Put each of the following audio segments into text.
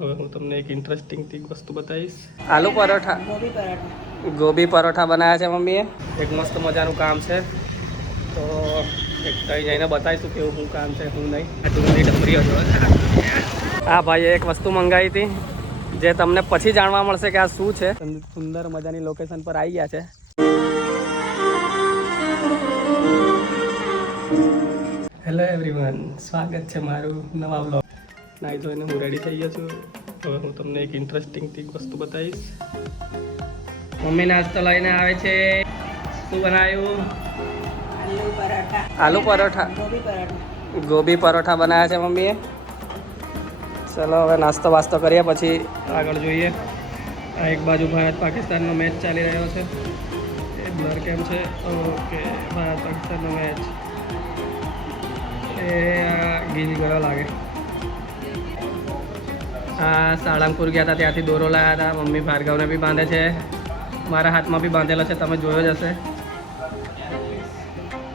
હવે હું તમને એક ઇન્ટરેસ્ટિંગ વસ્તુ બતાવીશ. આલુ પરોઠા, ગોભી પરોઠા બનાવ્યા છે મમ્મીએ. એક મસ્ત મજાનું કામ છે, તો એક તઈ જઈને બતાવીશું કેવું શું કામ છે શું નહીં. આ ડુંગળી ડમરીઓ જો. હા ભાઈએ એક વસ્તુ મંગાવી હતી જે તમને પછી જાણવા મળશે કે આ શું છે. સુંદર મજાની લોકેશન પર આવી ગયા છે. હેલો એવરીવન, સ્વાગત છે મારું નવા વ્લોગ. નાઈ ધોઈને હું રેડી થઈ ગયો છું. હવે હું તમને એક ઇન્ટરેસ્ટિંગ વસ્તુ બતાવીશ. મમ્મી નાસ્તો લઈને આવે છે. શું બનાવ્યું? આલુ પરોઠા, ગોભી પરોઠા બનાવ્યા છે મમ્મીએ. ચલો હવે નાસ્તો વાસ્તો કરીએ પછી આગળ જોઈએ. આ એક બાજુ ભારત પાકિસ્તાનનો મેચ ચાલી રહ્યો છે. એ બ્લર કેમ છે? ઓકે, ભારત પાકિસ્તાનનો મેચ. એ ગીજ ગયો લાગે. આ સાળંગપુર ગયા હતા, ત્યાંથી દોરો લાવ્યા હતા. મમ્મી ભાર્ગવને બી બાંધે છે. મારા હાથમાં બી બાંધેલો છે, તમે જોયો જ હશે.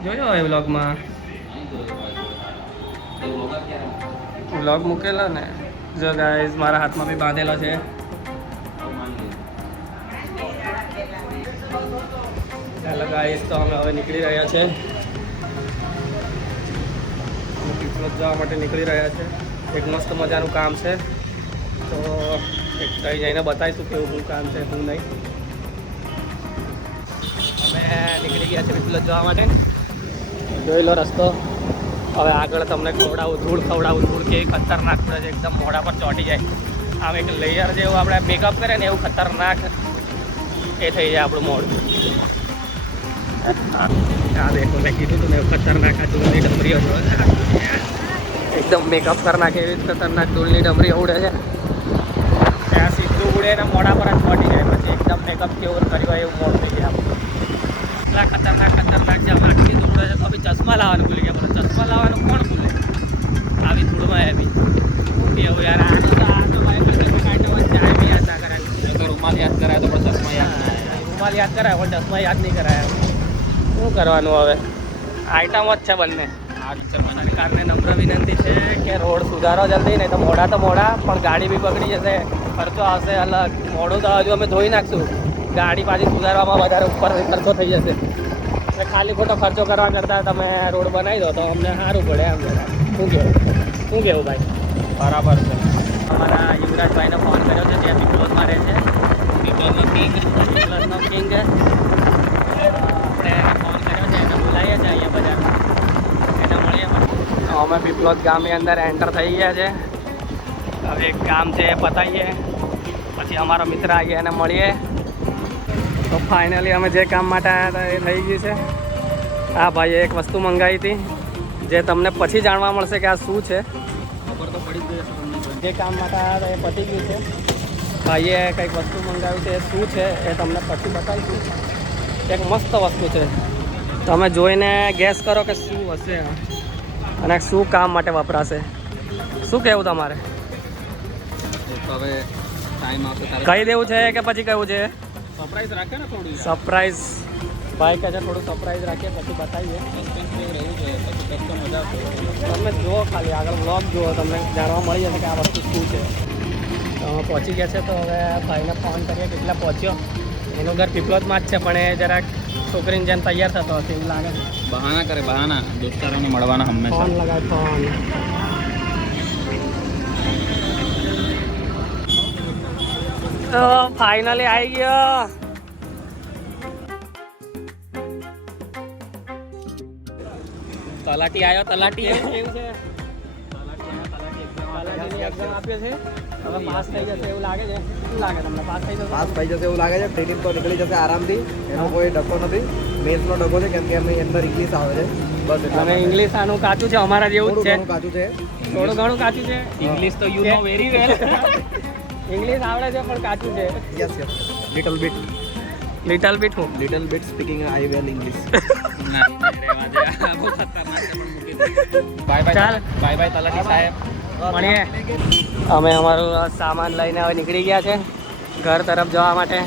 જોયો હોય વ્લોગમાં. વ્લોગ મૂકેલો ને. જો ગાઈઝ મારા હાથમાં બી બાંધેલો છે. ચાલો ગાઈઝ, તો અમે હવે નીકળી રહ્યા છે. પીપલોદ જવા માટે નીકળી રહ્યા છે. એક મસ્ત મજાનું કામ છે, તો એક તઈ જઈને બતાવીશું કેવું શું કામ છે શું નહીં. અમે નીકળી ગયા છે પીપલોદ જવા માટે. જોઈ લો રસ્તો. હવે આગળ તમને ખવડાવું ધૂળ કે ખતરનાક પડે છે, એકદમ મોઢા પર ચોંટી જાય. આમ એક લેયર જેવું આપણે મેકઅપ કરે ને એવું ખતરનાક એ થઈ જાય આપણું મોઢું. આ દેખો, મેં કીધું હતું ને એવું ખતરનાક આ ધૂળની ડમરીઓ જો. એકદમ મેકઅપ કરી નાખે એવી ખતરનાક ધૂળની ડમરીઓ ઉડે છે. ત્યાં સીધું ઉડે ને મોઢા પર જ ચોંટી જાય. પછી એકદમ મેકઅપ કેવું કર્યું હોય એવું મોઢ થઈ જાય આપણું. એટલા ખતરનાક છે. આમ આટલી ધૂળ છે તો બી ચશ્મા લાવવાનું ભૂલી ગયા. બોલો, ચશ્મા લાવવાનું કોણ ભૂલે આવી ધૂળમાં? એવી એવું યાર. આ તો ભાઈ ચાય બી યાદ ના કરાય. રૂમાલ યાદ કરાય તો પણ ચશ્મા યાદ ના આવે. રૂમાલ યાદ કરાય પણ ચશ્મા યાદ નહીં કરાય. શું કરવાનું હવે? આઈટમ જ છે બંને. સરકારને નમ્ર વિનંતી છે કે રોડ સુધારો જલ્દી, નહીં તો મોડા પણ ગાડી બી બગડી જશે, ખર્ચો આવશે અલગ. મોડું તો હજુ અમે ધોઈ નાખશું, ગાડી પાછી સુધારવામાં વધારે ઉપર ખર્ચો થઈ જશે. એટલે ખાલી ખોટો ખર્ચો કરવા કરતાં તમે રોડ બનાવી દો તો અમને સારું પડે એમ. શું કહેવું ભાઈ? બરાબર છે. અમારા યુવરાજભાઈને ફોન કર્યો છે, ત્યાં પીપલોદ મારે છે. પીપલોદનો કિંગ આપણે એને ફોન કર્યો છે, એને બોલાવીએ છીએ અહીંયા બજારમાં. એને મળીએ. અમે પીપલોદ ગામની અંદર એન્ટર થઈ ગયા છે. હવે એક કામ છે એ પતાવીએ, પછી અમારો મિત્ર આવીએ એને મળીએ. તો ફાઇનલી અમે જે કામ માટે આવ્યા હતા એ થઈ ગયું છે. હા ભાઈએ એક વસ્તુ મંગાવી હતી જે તમને પછી જાણવા મળશે કે આ શું છે. ખબર તો પડી જ જશે તમને. જે કામ માટે આવ્યા હતા એ પતી ગયું છે. ભાઈએ કંઈક વસ્તુ મંગાવી છે, એ શું છે એ તમને પછી બતાવીશું. એક મસ્ત વસ્તુ છે, તમે જોઈને ગેસ કરો કે શું હશે અને શું કામ માટે વપરાશે. શું કહેવું તમારે? હવે ટાઈમ આવશે ત્યારે કહી દેવું છે કે પછી કહેવું છે? સરપ્રાઈઝ રાખે ને થોડું. સરપ્રાઈઝ ભાઈ કહે છે થોડું સરપ્રાઈઝ રાખીએ પછી બતાવીએ. સસ્પેન્સ જેવું રહેવું જોઈએ, પછી કરતો મજા આવશે. તમે જુઓ, ખાલી આગળ બ્લોગ જુઓ, તમને જાણવા મળી જશે કે આ વસ્તુ શું છે. તો અમે પહોંચી ગયા છે. તો હવે ભાઈને ફોન કરીએ કેટલા પહોંચ્યો. એનું ઘર પીપલોદમાં જ છે, પણ એ જરાક છોકરીને જેમ તૈયાર થતો હશે એવું લાગે છે. બહાના કરે, બહાના. દોસ્તારોને મળવાના હંમેશા. ફોન લગાય ફોન. તો ફાઇનલી આવી ગયો. તલાટી આવ્યો. તલાટી કેવું છે? તલાટીની એક્ઝામ આપીએ છે. હવે પાસ થઈ જશે એવું લાગે છે. શું લાગે તમને? પાસ થઈ જશે? પાસ થઈ જશે એવું લાગે છે. ટ્રેનિંગ તો નીકળી જશે આરામથી. એનો કોઈ ડકો નથી. મેથ્સનો ડકો છે, કેમ કે એમની અંદર ઇંગ્લિશ આવે છે. બસ એટલા અને ઇંગ્લિશ આનું કાચું છે, અમારા જેવું જ છે. થોડું કાચું છે. થોડું ઘણું કાચું છે. ઇંગ્લિશ તો you know very well. English આવડે છે પણ કાચું છે. યસ લિટલ બીટ હું લિટલ બીટ સ્પીકિંગ આઈ વેલ ઇંગ્લિશ. બહુ ખતરનાક છે, પણ મૂકી દો. બાય ચાલ. બાય તલાટી સાહેબ. મળીએ. અમે અમારું સામાન લઈને હવે નીકળી ગયા છે ઘર તરફ જવા માટે.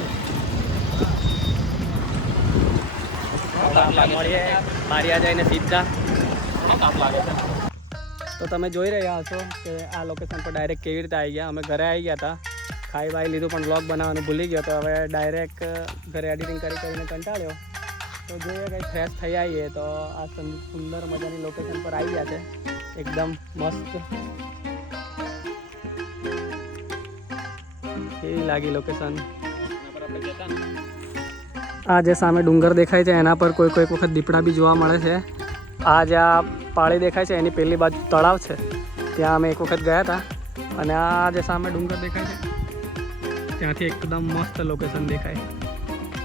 મળીએ બારિયા જઈને સીધા. કામ લાગે છે. તો તમે જોઈ રહ્યા હશો કે આ લોકેશન પર ડાયરેક્ટ કેવી રીતે આવી ગયા. અમે ઘરે આવી ગયા હતા, ખાઈ બાઈ લીધું, પણ વ્લોગ બનાવવાનું ભૂલી ગયો. તો હવે ડાયરેક્ટ ઘરે એડિટિંગ કરીને કંટાળ્યો. તો જોઈએ કંઈ ફ્રેશ થઈ આવીએ. તો આ સુંદર મજાની લોકેશન પર આવી ગયા છે, એકદમ મસ્ત. કેવી લાગી લોકેશન? આ જે સામે ડુંગર દેખાય છે એના પર કોઈ વખત દીપડા બી જોવા મળે છે. આ જે આ પાળી દેખાય છે એની પેલી બાજુ તળાવ છે, ત્યાં અમે એક વખત ગયા હતા. અને આ જે સામે ડુંગર દેખાય છે ત્યાંથી એકદમ મસ્ત લોકેશન દેખાય.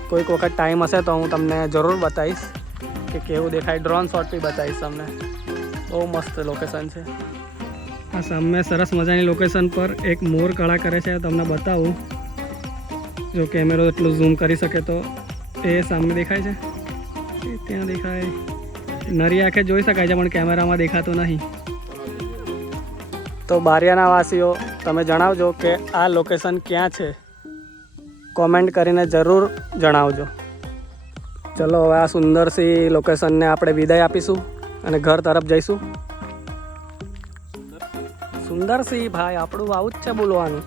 કોઈક વખત ટાઈમ હશે તો હું તમને જરૂર બતાવીશ કે કેવું દેખાય. ડ્રોન શોટ બી બતાવીશ તમને. બહુ મસ્ત લોકેશન છે. આ સામે સરસ મજાની લોકેશન પર એક મોર કળા કરે છે, તમને બતાવું. જો કેમેરો એટલું ઝૂમ કરી શકે તો એ સામે દેખાય છે, એ ત્યાં દેખાય. નરી આંખે જોઈ શકાય છે પણ કેમેરામાં દેખાતું નહીં. તો બારિયાના વાસીઓ તમે જણાવજો કે આ લોકેશન ક્યાં છે, કોમેન્ટ કરીને જરૂર જણાવજો. ચલો હવે આ સુંદર સી લોકેશનને આપણે વિદાય આપીશું અને ઘર તરફ જઈશું. સુંદર સી ભાઈ, આપણું આવું જ છે બોલવાનું.